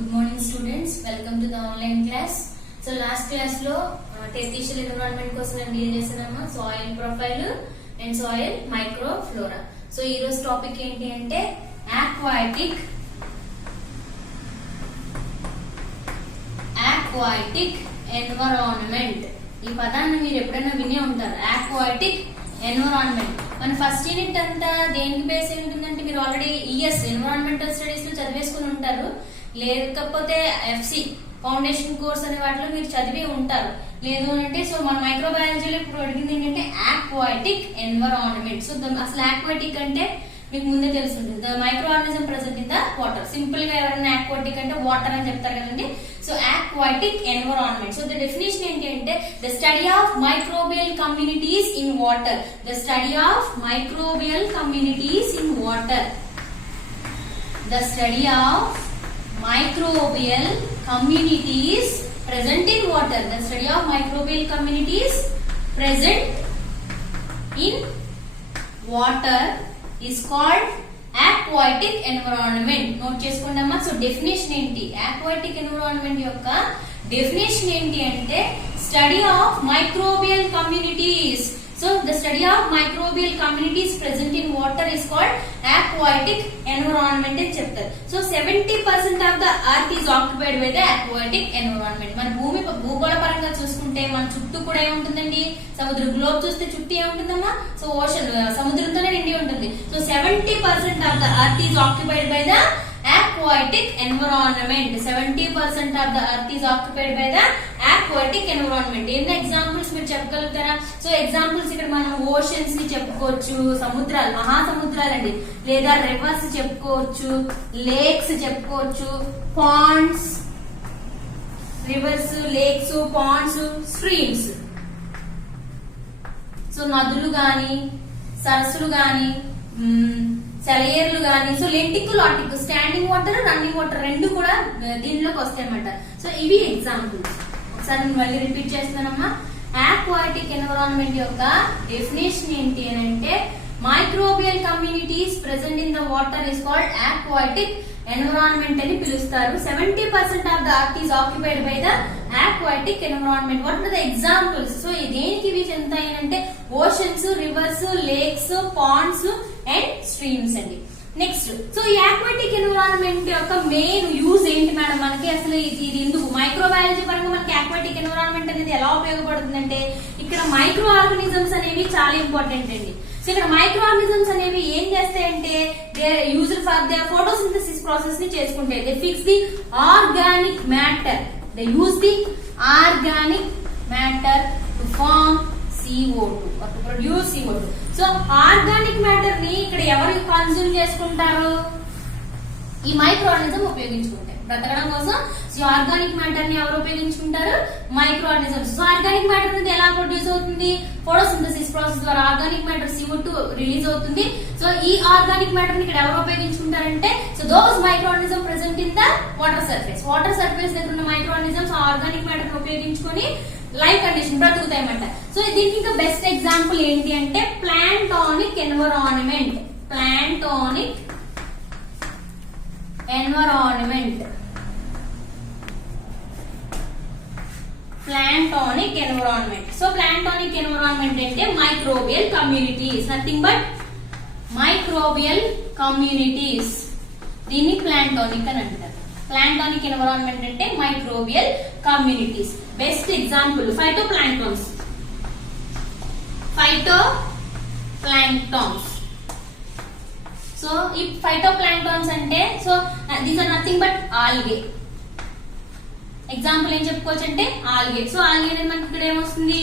Good morning students, welcome to the online class. So last class lo terrestrial environment కోసం నేను deal చేశానమ్మా soil profile and soil microflora. So ఈ రోజు topic ఏంటి అంటే aquatic environment. ఈ పదాన్ని మీరు ఎప్పుడైనా వినే ఉంటారు, aquatic ఎన్విరాన్మెంట్. మన ఫస్ట్ యూనిట్ అంతా దేనికి బేస్ అయి ఉంటుందంటే మీరు ఆల్రెడీ ఈఎస్ ఎన్విరాన్మెంటల్ స్టడీస్ లో చదివేసుకుని ఉంటారు, లేకపోతే ఎఫ్సి ఫౌండేషన్ కోర్స్ అనే వాటిలో మీరు చదివి ఉంటారు. లేదు అంటే సో మన మైక్రోబయాలజీలో ఇప్పుడు అడిగింది ఏంటంటే aquatic ఎన్విరాన్మెంట్. సో అసలు aquatic అంటే మీకు ముందే తెలుసుంటుంది, the micro organism present in the water. Simple గా ఎవరైనా aquatic అంటే వాటర్ అని చెప్తారు కదండి. So aquatic environment. So the definition ఏంటి అంటే the study of microbial communities in water. The study of microbial communities in water. The study of microbial communities present in water. The study of microbial communities present in water is called aquatic environment. Note చేసుకుందామా. So definition ఏంటి, aquatic environment యొక్క definition ఏంటి అంటే study of microbial communities. So the study of microbial communities present in water is called aquatic environment అని చెప్తారు. So 70% of the earth is occupied by the aquatic environment. మన భూమి భూగోళ పరంగా చూసుకుంటే మన చుట్టూ కూడా ఏముంటుందండి, సముద్రం. గ్లోబ్ చూస్తే చుట్టూ ఏముంటుందమ్మా, సో ఓషన్ సముద్రంతోనే నిండి ఉంటుంది. So 70% of the earth is occupied by the aquatic environment. 70% of the earth is occupied by the aquatic environment. ఎన్ని ఎగ్జాంపుల్స్ మీరు చెప్పగలుగుతారా? సో ఎగ్జాంపుల్స్ ఇక్కడ మనం ఓషన్స్ ని చెప్పుకోవచ్చు, సముద్రాలు, మహాసముద్రాలు అండి, లేదా రివర్స్ చెప్పుకోవచ్చు, లేక్స్ చెప్పుకోవచ్చు, ponds, rivers, lakes, ponds, streams. So నదులు గాని, సరస్సులు గాని, సెలయేర్లు గాని, so lentic lotic, standing water, running water రెండు కూడా దీనిలోకి వస్తాయన్నమాట. సో ఇవి ఎగ్జాంపుల్స్. ఒకసారి నేను మళ్ళీ రిపీట్ చేస్తానమ్మా. aquatic ఎన్విరాన్మెంట్ యొక్క డెఫినేషన్ ఏంటి అని అంటే microbial communities present in the water is called aquatic environment అని పిలుస్తారు. 70% of the earth is occupied by the aquatic environment. What are the examples? So దేనికి ఇవి చెందుతాయి అంటే oceans, rivers, lakes, ponds and streams అండి. నెక్స్ట్, సో ఈ aquatic environment యొక్క main use ఏంటి మేడం మనకి? అసలు ఇది ఎందుకు మైక్రోబయాలజీ పరంగా మనకి aquatic ఎన్విరాన్మెంట్ అనేది ఎలా ఉపయోగపడుతుంది అంటే ఇక్కడ మైక్రో ఆర్గానిజమ్స్ అనేవి చాలా ఇంపార్టెంట్ అండి. సో ఇక్కడ మైక్రో ఆర్గానిజమ్స్ అనేవి ఏం చేస్తాయంటే they used for the photosynthesis process ని చేసుకుంటాయి. They fix the organic matter. They use the organic matter to form CO2 or to produce CO2. So organic matter ని ఇక్కడ ఎవరు కన్స్యూమ్ చేసుకుంటారు? ఈ మైక్రో ఆర్గానిజం ఉపయోగించుకుంటారు బ్రతకడం కోసం. సో ఆర్గానిక్ మ్యాటర్ ని ఎవరు ఉపయోగించుకుంటారు? Micro organisms. So organic matter అనేది ఎలా ప్రొడ్యూస్ అవుతుంది? ఫోటోసింథసిస్ ప్రాసెస్ ద్వారా ఆర్గానిక్ మ్యాటర్ CO2 రిలీజ్ అవుతుంది. సో ఈ ఆర్గానిక్ మ్యాటర్ ని ఇక్కడ ఎవరు ఉపయోగించుకుంటారంటే so those micro organism present in the water surface. Water surface దగ్గర ఉన్న మైక్రో ఆర్గానిజమ్స్ ఆర్గానిక్ మ్యాటర్ ఉపయోగించుకొని లైఫ్ కండిషన్ బ్రతుకుతాయన్నమాట. సో దీనికి ఇంకా బెస్ట్ ఎగ్జాంపుల్ ఏంటి అంటే planktonic environment. Planktonic environment. Planktonic environment. So planktonic environment అంటే microbial communities, nothing but microbial communities. దీన్ని ప్లాంటానిక్ అని అంటారు. ప్లాంటానిక్ ఎన్విరాన్మెంట్ అంటే microbial communities. Best example phytoplanktons. Phytoplanktons. So ఈ ఫైటోప్లాంక్టన్స్ అంటే so these are nothing but algae. Example ఏం చెప్పుకోవచ్చు అంటే ఆల్గే. సో ఆల్గే అనేది మనకి ఇక్కడ ఏమొస్తుంది?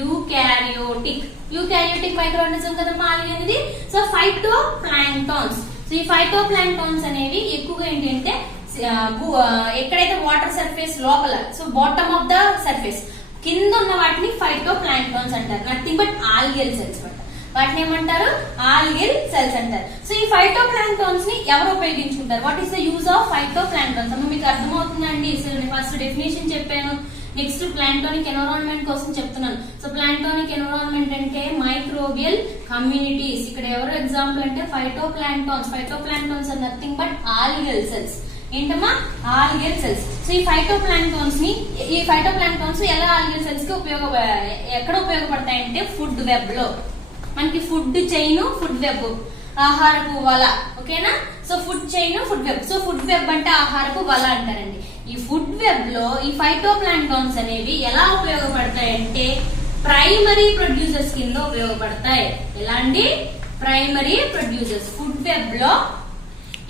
యూకారియోటిక్. యూకారియోటిక్ మైక్రోఆర్గానిజం కదమ్మా ఆల్గే అనేది. So phytoplanktons. సో ఈ ఫైటోప్లాంక్టన్స్ అనేవి ఎక్కువగా ఏంటి అంటే ఎక్కడైతే వాటర్ సర్ఫేస్ లోపల, so bottom of the surface కింద ఉన్న వాటిని ఫైటోప్లాంక్టన్స్ అంటారు. నథింగ్ బట్ ఆల్గల్ సెల్స్ అంటారు. వాటిని ఏమంటారు? ఆల్గల్ సెల్స్ అంటారు. సో ఈ ఫైటోప్లాంక్టన్స్ ని ఎవరు ఉపయోగించుకుంటారు? What is the use of phytoplanktons? అమ్మ మీకు అర్థమవుతుందండి? ఫస్ట్ డెఫినేషన్ చెప్పాను, నెక్స్ట్ ప్లాంటానిక్ ఎన్విరాన్మెంట్ కోసం చెప్తున్నాను. సో ప్లాంటానిక్ ఎన్విరాన్మెంట్ అంటే మైక్రోబియల్ కమ్యూనిటీస్. ఇక్కడ ఎవరు ఎగ్జాంపుల్ అంటే phytoplanktons. Phytoplanktons are nothing but algal cells. ఏంటమ్మా ఆల్గల్ సెల్స్. సో ఈ ఫైటోప్లాంక్టన్స్ ఎలా ఆల్గల్ సెల్స్ కి ఎక్కడ ఉపయోగపడతాయంటే ఫుడ్ వెబ్ లో. మనకి ఫుడ్ చైన్, ఫుడ్ వెబ్, ఆహారపు వల. ఓకేనా? So food chain, food web. So food web అంటే ఆహారపు వల అంటారండి. ఈ ఫుడ్ వెబ్ లో ఈ ఫైటోప్లాంక్టన్స్ అనేవి ఎలా ఉపయోగపడతాయంటే ప్రైమరీ ప్రొడ్యూసర్స్ కింద ఉపయోగపడతాయి. ఎలాంటి ప్రైమరీ ప్రొడ్యూసర్స్? ఫుడ్ వెబ్ లో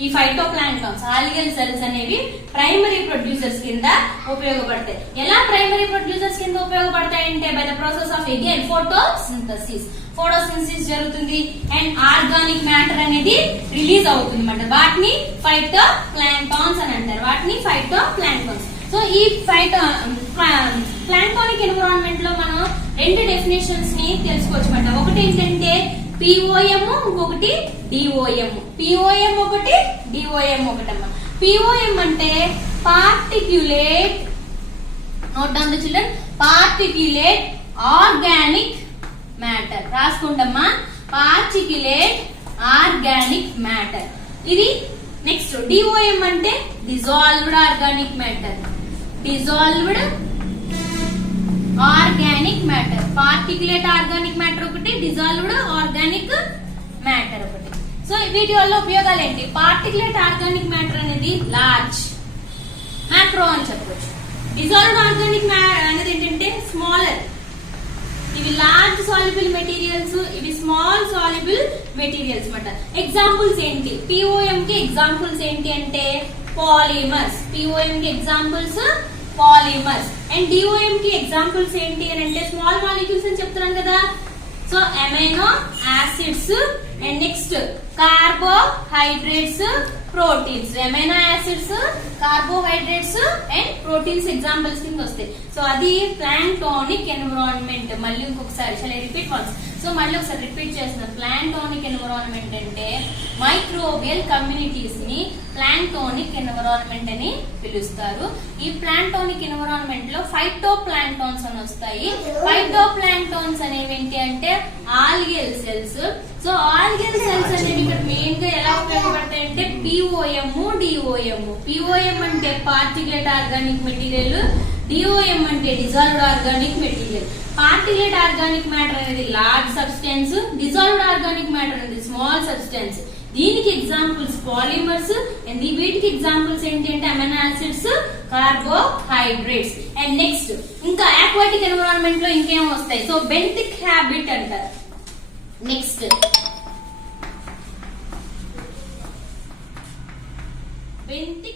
ఈ ఫైటోప్లాంక్టన్స్ ఆల్గల్ సెల్స్ అనేవి ప్రైమరీ ప్రొడ్యూసర్స్ కింద ఉపయోగపడతాయి. ఎలా ప్రైమరీ ప్రొడ్యూసర్స్ కింద ఉపయోగపడతాయి అంటే by the process of again photosynthesis. Photosynthesis జరుగుతుంది అండ్ ఆర్గానిక్ మ్యాటర్ అనేది రిలీజ్ అవుతుంది అన్నమాట. వాటిని ఫైటోప్లాంక్టన్స్ అని అంటారు. సో ఈ ప్లాంక్టోనిక్ ఎన్విరాన్మెంట్ లో మనం రెండు డెఫినేషన్స్ ని తెలుసుకోవచ్చు అన్నమాట. ఒకటి ఏంటంటే POM, ఇంకొకటి DOM. POM ఒకటి, DOM ఒకటమ్మా. POM అంటే particulate, note down the children, particulate organic matter. రాసుకోండమ్మా, పార్టిక్యులేట్ ఆర్గానిక్ మ్యాటర్. ఇది నెక్స్ట్. DOM అంటే dissolved organic matter. Dissolved organic matter. Particulate organic matter ఒకటి, డిజాల్వ్డ్ ఆర్గానిక్ మ్యాటర్ ఒకటి. సో వీటి వల్ల ఉపయోగాలు ఏంటి? పార్టిక్యులేట్ ఆర్గానిక్ మ్యాటర్ అనేది లార్జ్, మ్యాక్రో అని చెప్పొచ్చు. డిజాల్వ్డ్ ఆర్గానిక్ అనేది ఏంటంటే స్మాలర్. ఇవి లార్జ్ సాల్యుబుల్ మెటీరియల్స్, ఇవి స్మాల్ సాల్యుబుల్ మెటీరియల్స్ అన్నమాట. ఎగ్జాంపుల్స్ ఏంటి? POM కి ఎగ్జాంపుల్స్ ఏంటి అంటే పాలిమర్స్. POM కి ఎగ్జాంపుల్స్ పాలిమర్స్. అండ్ DOM కి ఎగ్జాంపుల్స్ ఏంటి అని అంటే స్మాల్ మాలిక్యూల్స్ అని చెప్తున్నాను కదా. So amino acids and next carbohydrates, proteins. Amino acids, carbohydrates and proteins examples కింద వస్తాయి. సో అది ప్లాంక్టోనిక్ ఎన్విరాన్మెంట్. మళ్ళీ ఇంకొకసారి రిపీట్ వన్స్. సో మళ్ళీ ఒకసారి రిపీట్ చేస్తున్నా. ప్లాంక్టోనిక్ ఎన్విరాన్మెంట్ అంటే మైక్రోబియల్ కమ్యూనిటీస్ ని ప్లాంక్టోనిక్ ఎన్విరాన్మెంట్ అని పిలుస్తారు. ఈ ప్లాంక్టోనిక్ ఎన్విరాన్మెంట్ లో ఫైటోప్లాంక్టన్స్ అని వస్తాయి. ఫైటోప్లాంక్టన్స్ అనేవి ఏంటి అంటే algal cells. So algal cells అనేవి ఇక్కడ మెయిన్ గా ఎలా ఉపయోగపడతాయి అంటే POM, DOM. POM అంటే పార్టిక్యులేట్ ఆర్గానిక్ మెటీరియల్, DOM అంటే dissolved organic material. Particulate organic matter అనేది large substance, dissolved organic matter అనేది స్మాల్ సబ్స్టెన్స్. దీనికి ఎగ్జాంపుల్స్ పాలిమర్స్ అండ్ వీటికి ఎగ్జాంపుల్స్ ఏంటి అంటే amino acids, carbohydrates. And next ఇంకా ఆక్వాటిక్ ఎన్విరాన్మెంట్ లో ఇంకేం వస్తాయి? సో బెంథిక్ హ్యాబిట్ అంటారు. Next benthic